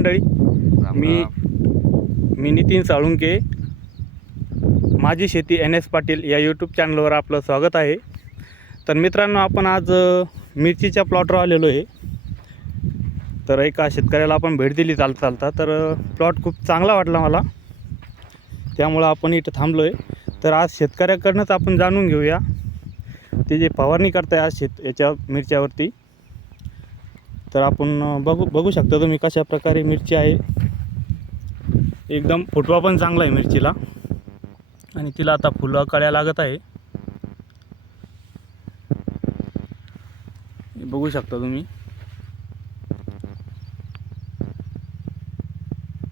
मंडळी मी. मी नितीन साळुंके. माझी शेती एन एस पाटील या यूट्यूब चॅनलवर आपलं स्वागत आहे. तर मित्रांनो आपण आज मिरचीच्या प्लॉटवर आलेलो आहे. तर एका शेतकऱ्याला आपण भेट दिली चालता चालता. तर प्लॉट खूप चांगला वाटला मला. त्यामुळं आपण इथं थांबलो आहे तर आज शेतकऱ्याकडनंच आपण जाणून घेऊया. ते जे फवारणी करताय आज शेत याच्या मिरच्यावरती. तर आपण बघू बघू शकता तुम्ही कशा प्रकारे मिरची आहे. एकदम फुटवा पण चांगला आहे मिरचीला. आणि तिला आता फुलं कळ्या लागत आहे. बघू शकता तुम्ही.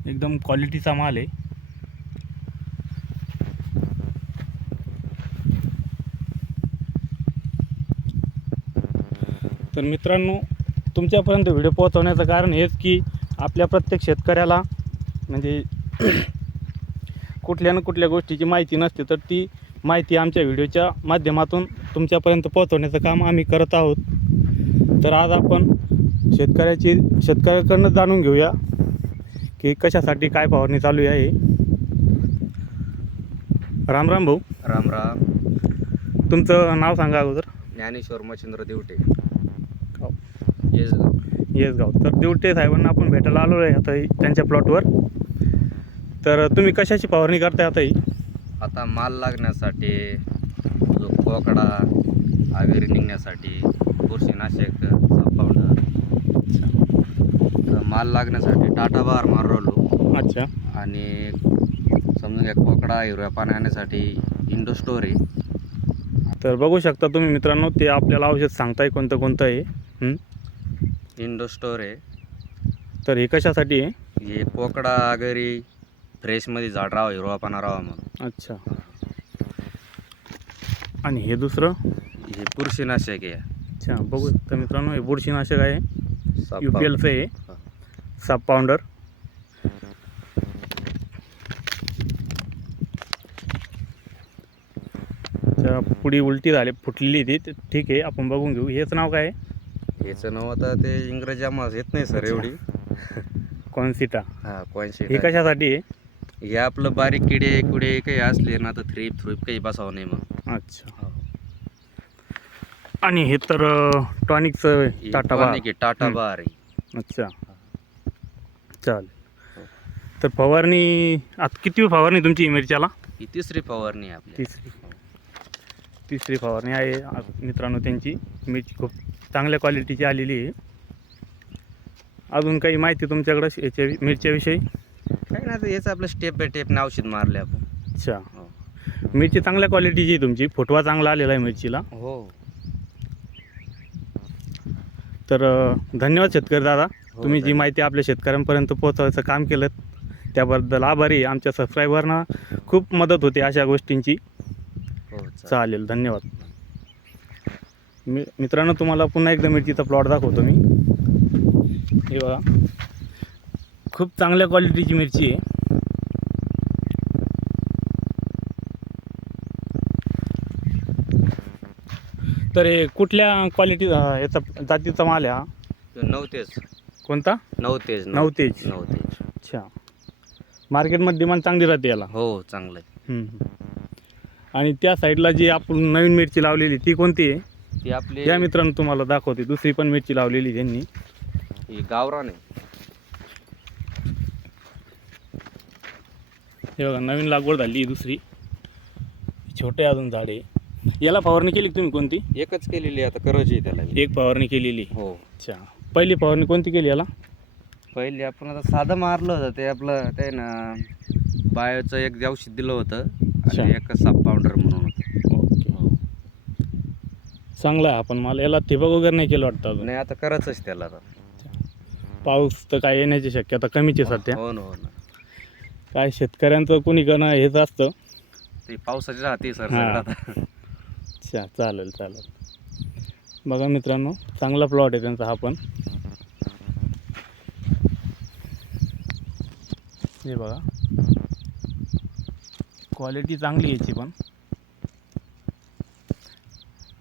एकदम क्वालिटीचा माल आहे. तर मित्रांनो तुमच्यापर्यंत व्हिडिओ पोहोचवण्याचं कारण हेच की आपल्या प्रत्येक शेतकऱ्याला म्हणजे कुठल्या ना कुठल्या गोष्टीची माहिती नसते तर ती माहिती आमच्या व्हिडिओच्या माध्यमातून तुमच्यापर्यंत पोहोचवण्याचं काम आम्ही करत आहोत. तर आज आपण शेतकऱ्याची शेतकऱ्याकडनं जाणून घेऊया की कशासाठी काय फवारणी चालू आहे. राम राम भाऊ. राम राम. तुमचं नाव सांगा अगोदर. ज्ञानेश्वर मच्छिंद्र देवटे. येस येस गाव तर दिवटे साहेबांना आपण भेटायला आलो आहे आता त्यांच्या प्लॉटवर. तर तुम्ही कशाची फवारणी करताय आता ही? आता माल लागण्यासाठी जो कोकडा आवेरी निघण्यासाठी बुरशीनाशक पावडर तर माल लागण्यासाठी टाटा बार मारवलो. अच्छा. आणि समजून घ्या कोकडा हिरव्या पाणी आणण्यासाठी इंडो स्टोरी तर बघू शकता तुम्ही मित्रांनो ते आपल्याला औषध सांगताय कोणतं कोणतं आहे? इंडो स्टोर आहे. तर हे कशासाठी आहे? हे कोकडा आगरी फ्रेशमध्ये झाड राहावं हिरवा पाना राहावा म्हणून. अच्छा. आणि हे दुसरं? हे बुरशीनाशक आहे. अच्छा बघू तर मित्रांनो हे बुरशीनाशक आहे. साप यू पी. एलचं आहे. साप पावडर. अच्छा, पुढी उलटी झाली फुटलेली ती. ते- ठीक आहे आपण बघून घेऊ. हेच नाव काय आहे? याचं नाव आता ते इंग्रजी आम्हाला येत नाही सर. एवढी. कॉन्सिटा. हा कोणशी हे कशासाठी? आहे हे आपलं बारीक किडे कुडे काही असले ना तर थ्रीप थ्रीप काही बसावं नाही मग अच्छा. आणि हे तर टॉनिकचं हे टाटा बा tonic आहे, टाटा हम्म. बार आहे. अच्छा. चालेल. तर फवारणी आता किती फवारणी तुमची मिरच्याला? ही तिसरी फवारणी आहे आपली. तिसरी. तिसरी फवारणी आहे आ- मित्रांनो त्यांची. मिरची खूप चांगल्या क्वालिटीची आलेली आहे. अजून काही माहिती तुमच्याकडं याच्या मिरच्याविषयी काही नाही तर हेच आपलं स्टेप बाय स्टेप औषध मारले आपण. अच्छा. हो. मिरची चांगल्या क्वालिटीची आहे तुमची. फुटवा चांगला आलेला आहे मिरचीला. हो. तर अ, धन्यवाद शेतकरी दादा. हो, तुम्ही जी धन्यवाद. माहिती आपल्या शेतकऱ्यांपर्यंत पोहोचवायचं काम केलं त्याबद्दल आभारी आहे. आमच्या सबस्क्रायबरना खूप मदत होते अशा गोष्टींची. हो चालेल. चालेल. धन्यवाद. मी मित्रांनो तुम्हाला पुन्हा एकदा मिरचीचा प्लॉट दाखवतो मी. हे बघा. खूप चांगल्या क्वालिटीची मिरची आहे. तर हे कुठल्या क्वालिटी याचा जातीचा माल आहे हा? नवतेज कोणता? नवतेज नवतेज. नवतेज अच्छा. मार्केटमध्ये डिमांड चांगली राहते याला. हो चांगलं आहे. हम्म. आणि त्या साईडला जी आपण नवीन मिरची लावलेली ती कोणती आहे? ती आपली या मित्रांनो तुम्हाला दाखवते. दुसरी पण मिरची लावलेली त्यांनी. ही गावरान आहे. हे बघा नवीन लागवड झाली दुसरी. छोटे अजून झाडे. याला फवारणी केली का तुम्ही कोणती? एकच केलेली आहे, आता करायची आहे त्याला. एक फवारणी केलेली. हो. अच्छा. पहिली फवारणी कोणती केली याला? पहिले आपण आता साधं मारलं होतं ते आपलं ते ना बायोचं एक औषध दिलं होतं. अच्छा. आणि एक साप पावडर म्हणून. चांगला आहे आपण मला. याला ठिबक वगैरे नाही केलं वाटतं अजून. नाही आता करायचंच त्याला आता. पाऊस तर काय येण्याची शक्यता कमीच आहे सध्या. हो ना हो ना. काय शेतकऱ्यांचं कोणी करणं हेच असतं. ते पावसाच्या राहते सर हा. सगळं आता. अच्छा चालेल चालेल. बघा मित्रांनो चांगला प्लॉट आहे त्यांचा हा पण. हे बघा. क्वालिटी चांगली आहे याची पण.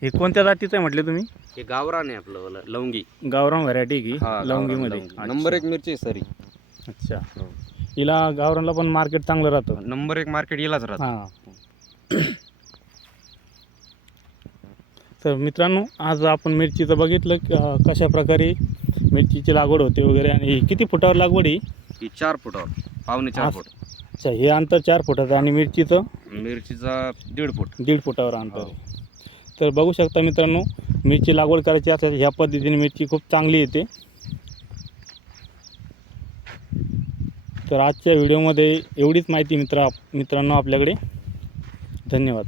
हे कोणत्या जातीचं आहे म्हटले तुम्ही? हे गावरान आहे आपलं वालं, लवंगी. गावरान व्हरायटी की? हा, गावरान लवंगीमध्ये. लवंगी. नंबर एक मिरची आहे सरी. अच्छा. हो. हिला गावरानला पण मार्केट चांगलं राहतं. नंबर एक मार्केट येलाच राहतं. हां. तर मित्रांनो आज आपण मिरचीचं बघितलं की, अं, कशा प्रकारे मिरचीची लागवड होते वगैरे आणि ही किती फुटावर लागवड आहे ही चार फुटावर. पावणे चार फूट. अच्छा हे अंतर चार फुटाचं आणि मिरचीचं? मिरचीचा दीड फूट. दीड फुटावर अंतर. हो. आहे तर बघू शकता मित्रांनो मिरची लागवड करायची असेल ह्या पद्धतीने मिरची खूप चांगली येते. तर आजच्या व्हिडिओमध्ये एवढीच माहिती मित्रा मित्रांनो आपल्याकडे. धन्यवाद.